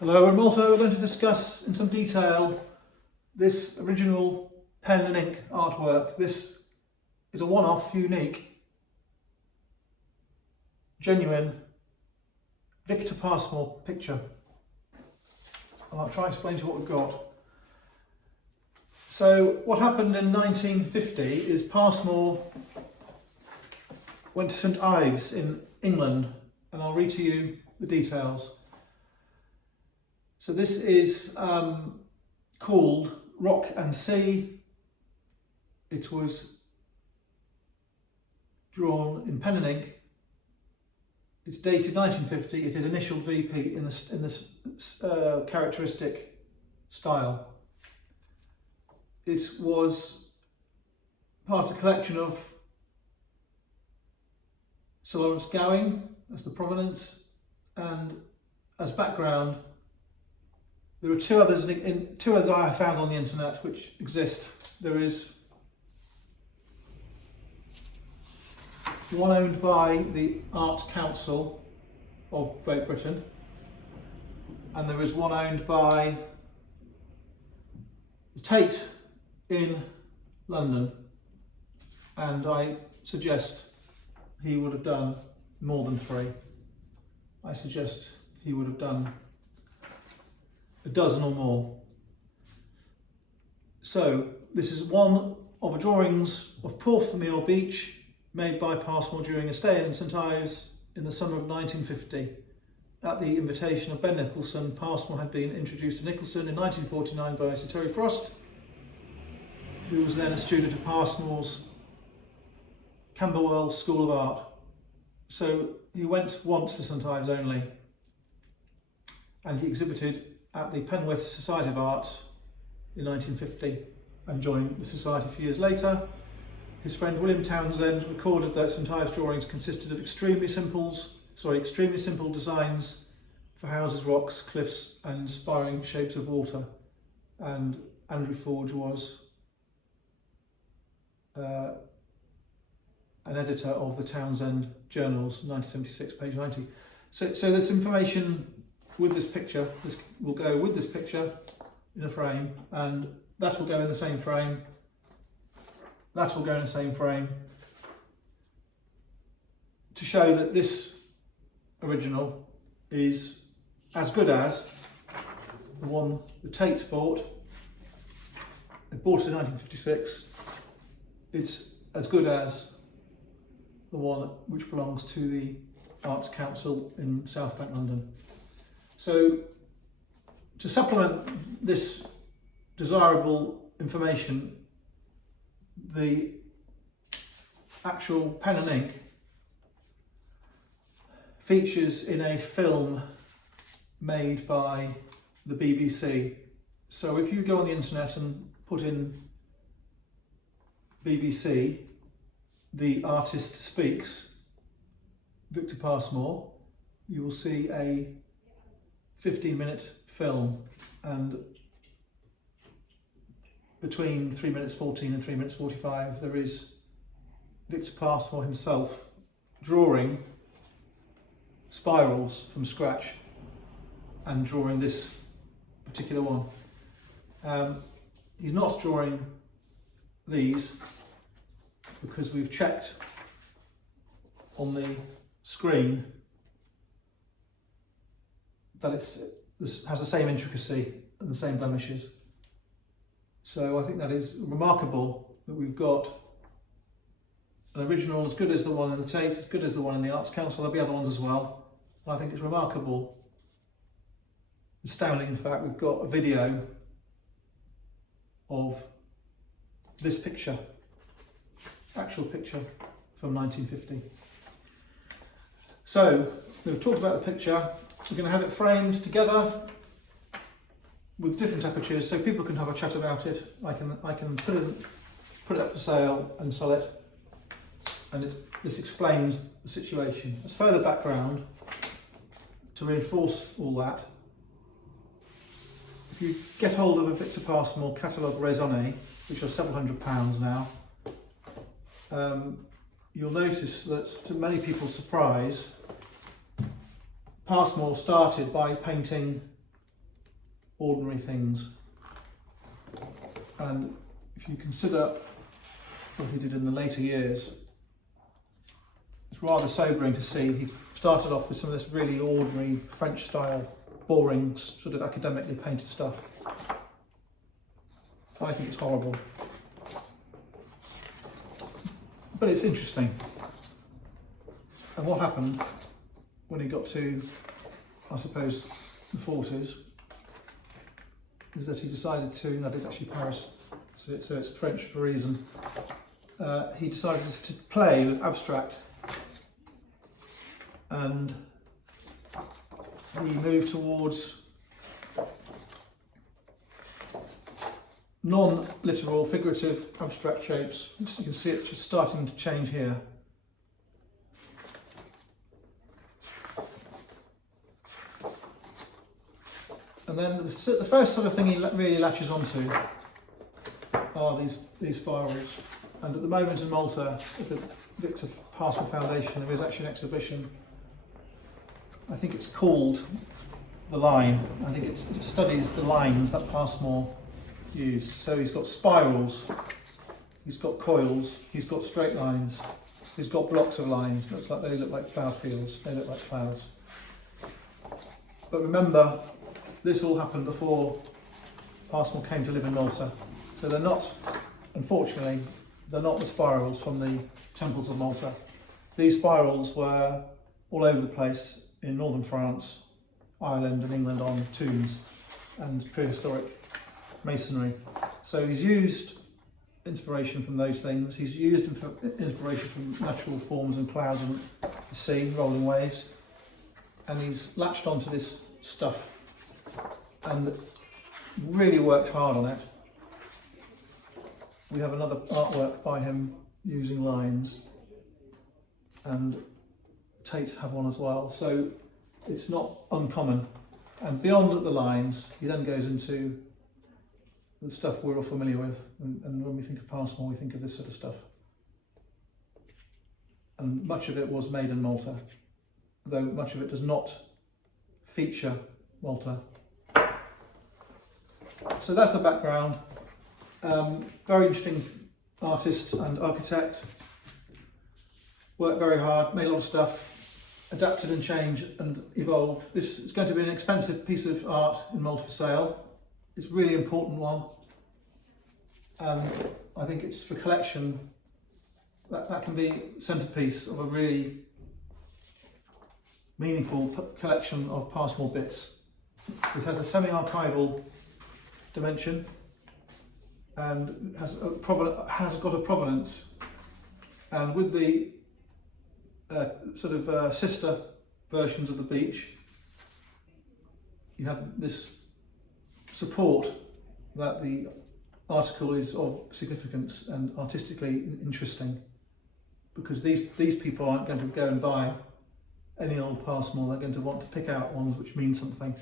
Hello, in Malta we're going to discuss in some detail this original pen and ink artwork. This is a one-off, unique, genuine VICTOR PASMORE picture. And I'll try and explain to you what we've got. So what happened in 1950 is Pasmore went to St.IVES in England, and I'll read to you the details. So this is called Rock and Sea. It was drawn in pen and ink. It's dated 1950. It is initialed VP in this characteristic style. It was part of a collection of Sir Lawrence Gowing as the provenance, and as background there are two others I have found on the internet which exist. There is one owned by the Arts Council of Great Britain, and there is one owned by the Tate in London, and I suggest he would have done more than three. I suggest he would have done a dozen or more. So this is one of the drawings of Porthmeor beach made by Pasmore during a stay in St. Ives in the summer of 1950. At the invitation of Ben Nicholson, Pasmore had been introduced to Nicholson in 1949 by Sir Terry Frost, who was then a student of Pasmore's Camberwell School of Art. So he went once to St. Ives only, and he exhibited at the Penwith Society of Arts in 1950 and joined the society a few years later. His friend William Townsend recorded that St. Ives drawings consisted of extremely simple designs for houses, rocks, cliffs and spirring shapes of water. And Andrew Forge was an editor of the Townsend Journals, 1976, page 90. So there's information with this picture. This will go with this picture in a frame, and that will go in the same frame. That will go in the same frame, to show that this original is as good as the one the Tates bought. They bought it in 1956. It's as good as the one which belongs to the Arts Council in South Bank, London. So to supplement this desirable information, the actual pen and ink features in a film made by the BBC. So if you go on the internet and put in BBC, the artist speaks, VICTOR PASMORE, you will see a 15-minute film, and between 3 minutes 14 and 3 minutes 45 there is VICTOR PASMORE himself drawing spirals from scratch and drawing this particular one. He's not drawing these because we've checked on the screen that this has the same intricacy and the same blemishes. So I think that is remarkable that we've got an original as good as the one in the Tate, as good as the one in the Arts Council. There'll be other ones as well. And I think it's remarkable, astounding in fact, we've got a video of this picture, actual picture from 1950. So we've talked about the picture. We're going to have it framed together with different apertures so people can have a chat about it. I can put it up for sale and sell it, and this explains the situation. As further background, to reinforce all that, if you get hold of a VICTOR PASMORE catalogue raisonné, which are several £100 now, you'll notice that, to many people's surprise, Pasmore started by painting ordinary things. And if you consider what he did in the later years, it's rather sobering to see. He started off with some of this really ordinary French style, boring, sort of academically painted stuff. I think it's horrible. But it's interesting. And what happened when he got to, I suppose, the 40s, is that he decided to, no, it's actually Paris, so it's French for a reason. He decided to play with abstract, and he moved towards non-literal, figurative, abstract shapes. You can see it just starting to change here. And then the first sort of thing he really latches onto are these spirals. And at the moment in Malta, at the Victor Pasmore Foundation, there is actually an exhibition. I think it's called The Line. I think it studies the lines that Pasmore used. So he's got spirals, he's got coils, he's got straight lines, he's got blocks of lines. They look like plough fields, they look like clouds. But remember, this all happened before Pasmore came to live in Malta. So they're not, unfortunately, they're not the spirals from the temples of Malta. These spirals were all over the place in northern France, Ireland and England on tombs and prehistoric masonry. So he's used inspiration from those things. He's used inspiration from natural forms and clouds and the sea, rolling waves. And he's latched onto this stuff and really worked hard on it. We have another artwork by him using lines, and Tate have one as well. So it's not uncommon. And beyond the lines, he then goes into the stuff we're all familiar with. And when we think of Pasmore, we think of this sort of stuff. And much of it was made in Malta, though much of it does not feature Malta. So that's the background. Very interesting artist and architect. Worked very hard, made a lot of stuff, adapted and changed and evolved. This is going to be an expensive piece of art in Malta for sale. It's a really important one. I think it's for collection. That can be centrepiece of a really meaningful collection of Pasmore bits. It has a semi-archival dimension and has got a provenance, and with the sister versions of the beach, you have this support that the article is of significance and artistically interesting, because these people aren't going to go and buy any old Pasmore. They're going to want to pick out ones which mean something.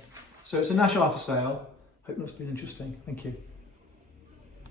So it's a Nash Art for sale. Hope that's been interesting. Thank you.